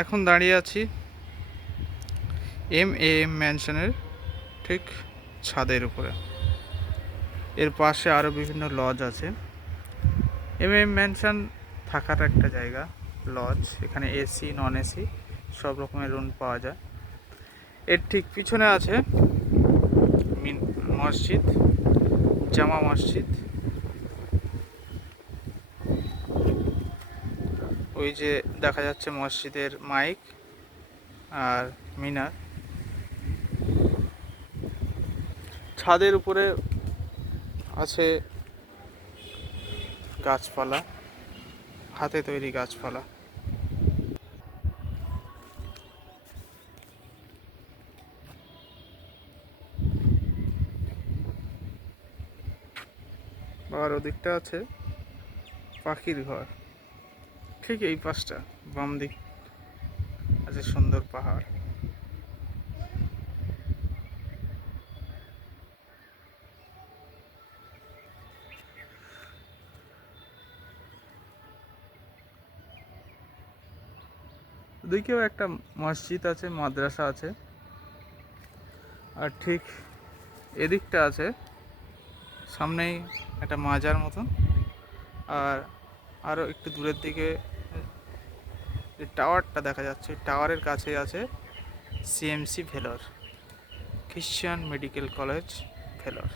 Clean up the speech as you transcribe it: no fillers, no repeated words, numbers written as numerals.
এখন দাঁড়িয়ে আছি এম ম্যানশনের ঠিক ছাদের উপরে। এর পাশে আরও বিভিন্ন লজ আছে। এম ম্যানশন থাকার একটা জায়গা, লজ। এখানে এসি নন এসি সব রকমের রুম পাওয়া যায়। এর ঠিক পিছনে আছে মসজিদ, জামা মসজিদ। ওই যে দেখা যাচ্ছে মসজিদের মাইক আর মিনার। ছাদের উপরে আছে গাছপালা, হাতে তৈরি গাছপালা। আর ওদিকটা আছে পাখির ঘর। ঠিক এই পাশটা বাম দিক আছে সুন্দর পাহাড়। ওদিকেও একটা মসজিদ আছে, মাদ্রাসা আছে। আর ঠিক এদিকটা আছে সামনেই একটা মাজার মতন। আর আরও একটু দূরের দিকে যে টাওয়ারটা দেখা যাচ্ছে, টাওয়ারের কাছে আছে CMC Vellore, Christian medical college Vellore.